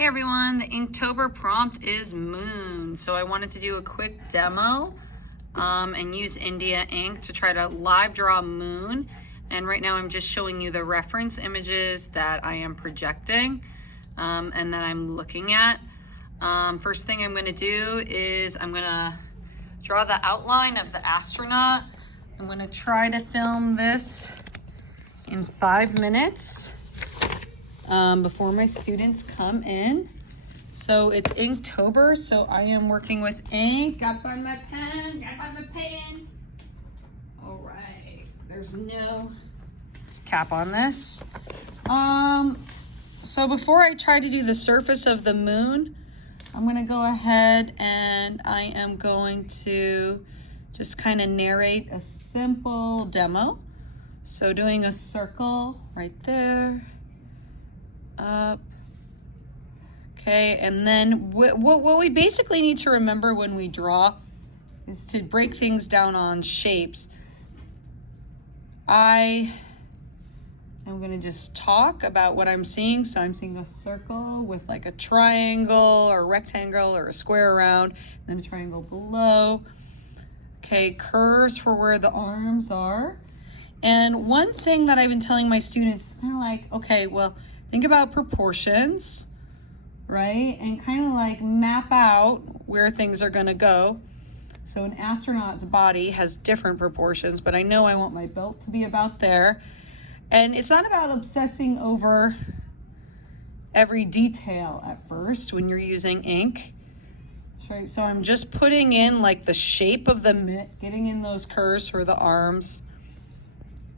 Hey everyone, the Inktober prompt is moon. So I wanted to do a quick demo and use India ink to try to live draw moon. And right now I'm just showing you the reference images that I am projecting and that I'm looking at. First thing I'm gonna do is I'm gonna draw the outline of the astronaut. I'm gonna try to film this in 5 minutes. Before my students come in. So it's Inktober, so I am working with ink. Gotta find my pen, All right, there's no cap on this. So before I try to do the surface of the moon, I'm gonna go ahead and I am going to just kind of narrate a simple demo. So doing a circle right there. Up. Okay, and then what we basically need to remember when we draw is to break things down on shapes. I am going to just talk about what I'm seeing. So I'm seeing a circle with like a triangle or a rectangle or a square around, and then a triangle below. Okay, curves for where the arms are. And one thing that I've been telling my students is kind of like, okay, well, think about proportions, right? And kind of like map out where things are gonna go. So an astronaut's body has different proportions, but I know I want my belt to be about there. And it's not about obsessing over every detail at first when you're using ink. Right? So I'm just putting in like the shape of the mitt, getting in those curves for the arms,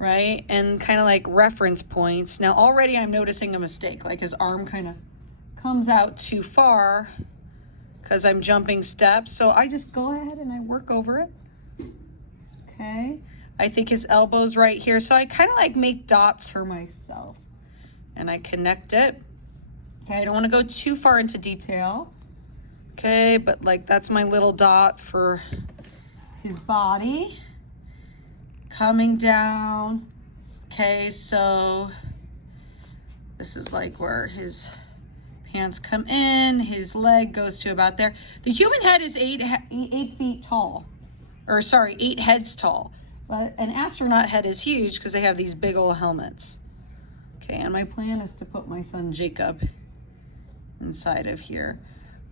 right? And kind of like reference points. Now already I'm noticing a mistake, like his arm kind of comes out too far because I'm jumping steps. So I just go ahead and I work over it. Okay. I think his elbow's right here. So I kind of like make dots for myself and I connect it. Okay, I don't want to go too far into detail. Okay, but like that's my little dot for his body. Coming down. Okay, so this is like where his pants come in, his leg goes to about there. The human head is 8 feet tall, or sorry, 8 heads tall. But an astronaut head is huge because they have these big old helmets. Okay, and my plan is to put my son Jacob inside of here.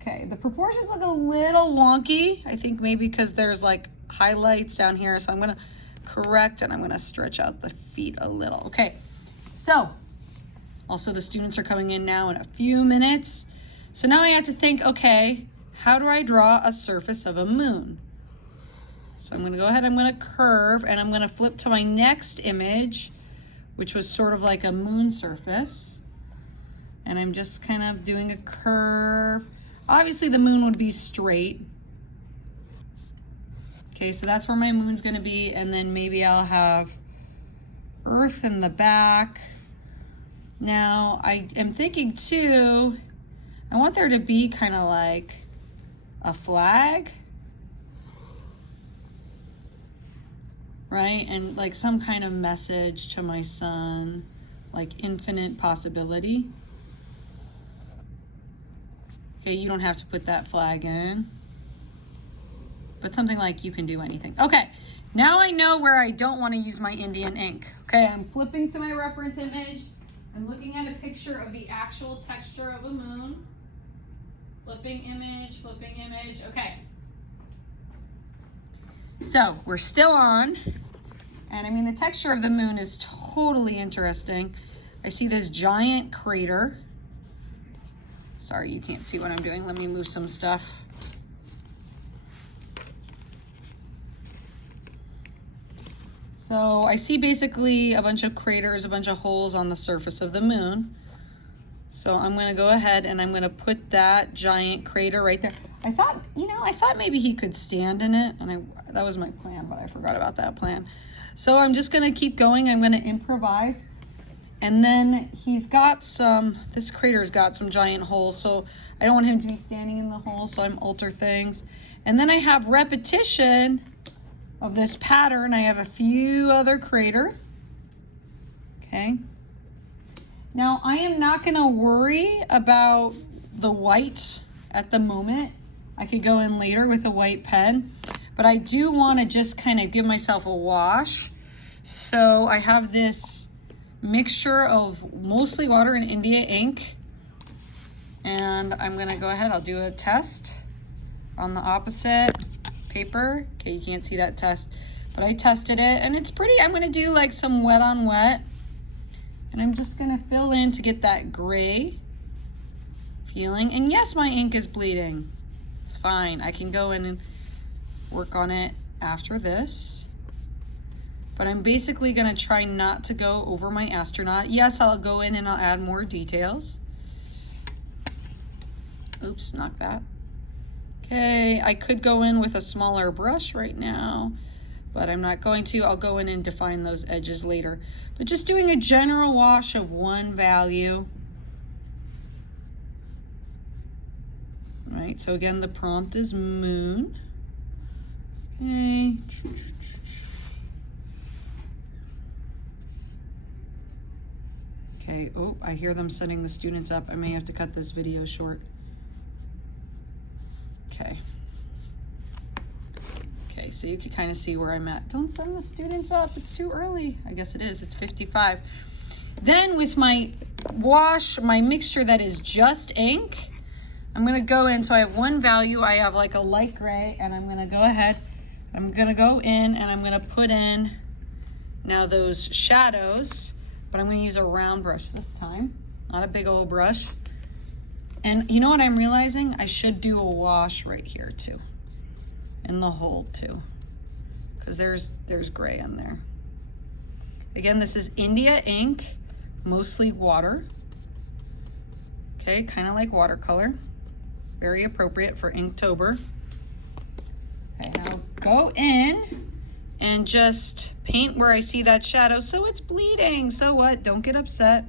Okay, the proportions look a little wonky. I think maybe because there's like highlights down here, so I'm gonna correct and I'm gonna stretch out the feet a little. Okay, so also the students are coming in now in a few minutes. So now I have to think, okay, how do I draw a surface of a moon? So I'm gonna go ahead, I'm gonna curve and I'm gonna flip to my next image, which was sort of like a moon surface. And I'm just kind of doing a curve. Obviously the moon would be straight. Okay, so that's where my moon's gonna be, and then maybe I'll have Earth in the back. Now, I am thinking too, I want there to be kind of like a flag, right? And like some kind of message to my son, like infinite possibility. Okay, you don't have to put that flag in. But something like you can do anything. Okay, now I know where I don't want to use my Indian ink. Okay, I'm flipping to my reference image. I'm looking at a picture of the actual texture of a moon. Flipping image, okay. So we're still on. And I mean, the texture of the moon is totally interesting. I see this giant crater. Sorry, you can't see what I'm doing. Let me move some stuff. So I see basically a bunch of craters, a bunch of holes on the surface of the moon. So I'm gonna go ahead and I'm gonna put that giant crater right there. I thought maybe he could stand in it, and that was my plan, but I forgot about that plan. So I'm just gonna keep going. I'm gonna improvise. And then this crater's got some giant holes, so I don't want him to be standing in the hole, so I'm alter things. And then I have repetition of this pattern. I have a few other craters. Okay. Now I am not going to worry about the white at the moment. I could go in later with a white pen, but I do want to just kind of give myself a wash. So I have this mixture of mostly water and India ink, and I'm gonna go ahead, I'll do a test on the opposite paper. Okay, you can't see that test, but I tested it and it's pretty. I'm gonna do like some wet on wet, and I'm just gonna fill in to get that gray feeling. And yes, my ink is bleeding. It's fine. I can go in and work on it after this. But I'm basically gonna try not to go over my astronaut. Yes, I'll go in and I'll add more details. Oops, knock that. Okay, I could go in with a smaller brush right now, but I'm not going to. I'll go in and define those edges later. But just doing a general wash of one value. All right, so again, the prompt is moon. Okay. Okay, oh, I hear them setting the students up. I may have to cut this video short. Okay. Okay, so you can kind of see where I'm at. Don't send the students up, it's too early. I guess it is, it's 55. Then with my wash, my mixture that is just ink, I'm gonna go in, so I have one value, I have like a light gray, and I'm gonna go ahead, I'm gonna go in and I'm gonna put in now those shadows, but I'm gonna use a round brush this time, not a big old brush. And you know what I'm realizing? I should do a wash right here too, in the hole too, because there's gray in there. Again, this is India ink, mostly water. Okay, kind of like watercolor. Very appropriate for Inktober. Okay, now go in and just paint where I see that shadow. So it's bleeding, so what? Don't get upset.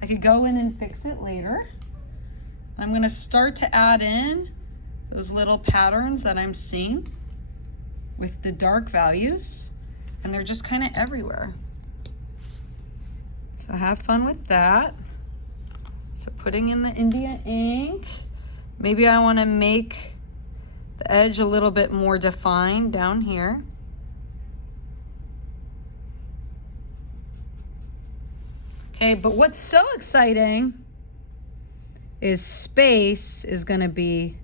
I could go in and fix it later. I'm gonna start to add in those little patterns that I'm seeing with the dark values, and they're just kind of everywhere. So have fun with that. So putting in the India ink, maybe I wanna make the edge a little bit more defined down here. Okay, but what's so exciting is space is gonna be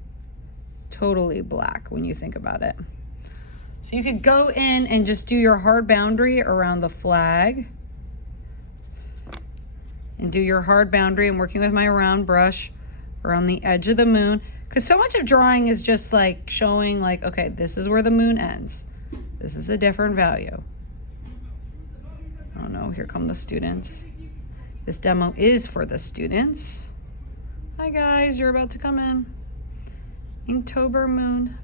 totally black when you think about it. So you could go in and just do your hard boundary around the flag and do your hard boundary. I'm working with my round brush around the edge of the moon, because so much of drawing is just like showing like, okay, this is where the moon ends. This is a different value. Oh no, here come the students. This demo is for the students. Hi guys, you're about to come in. Inktober moon.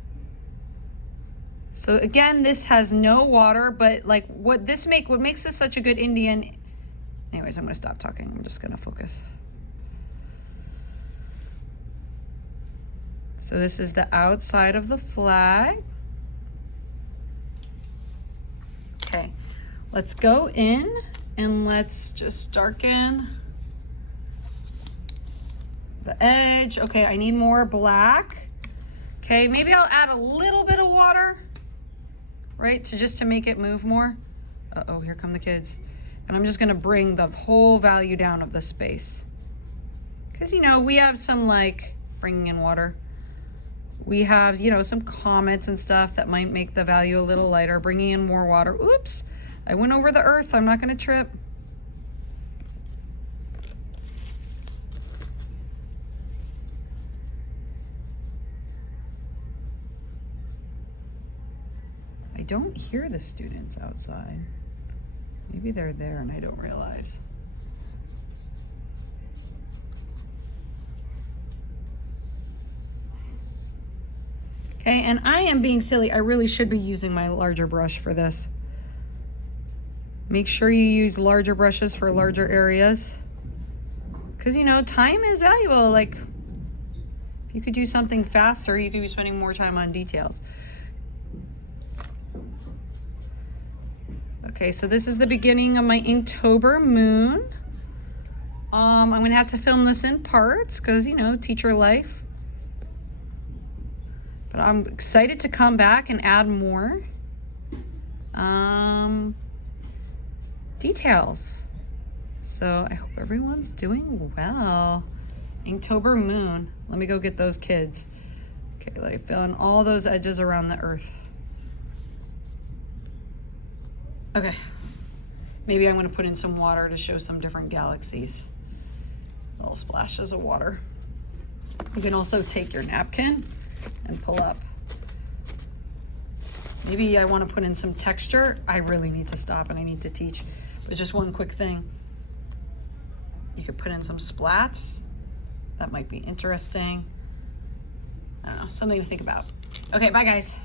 So again, this has no water, but like what makes this such a good Indian. Anyways, I'm gonna stop talking. I'm just gonna focus. So this is the outside of the flag. Okay, let's go in and let's just darken the edge. Okay, I need more black. Okay, maybe I'll add a little bit of water, right, just to make it move more. Uh-oh, here come the kids. And I'm just gonna bring the whole value down of the space. Because, you know, we have some like bringing in water. We have, you know, some comets and stuff that might make the value a little lighter, bringing in more water. Oops, I went over the earth, I'm not gonna trip. I don't hear the students outside. Maybe they're there and I don't realize. Okay, and I am being silly. I really should be using my larger brush for this. Make sure you use larger brushes for larger areas. Because, you know, time is valuable. Like, if you could do something faster, you could be spending more time on details. Okay, so this is the beginning of my Inktober moon. I'm gonna have to film this in parts because, you know, teacher life. But I'm excited to come back and add more details. So I hope everyone's doing well. Inktober moon. Let me go get those kids. Okay, like fill in all those edges around the earth. Okay. Maybe I'm gonna put in some water to show some different galaxies. Little splashes of water. You can also take your napkin and pull up. Maybe I want to put in some texture. I really need to stop and I need to teach. But just one quick thing. You could put in some splats. That might be interesting. I don't know, something to think about. Okay, bye guys.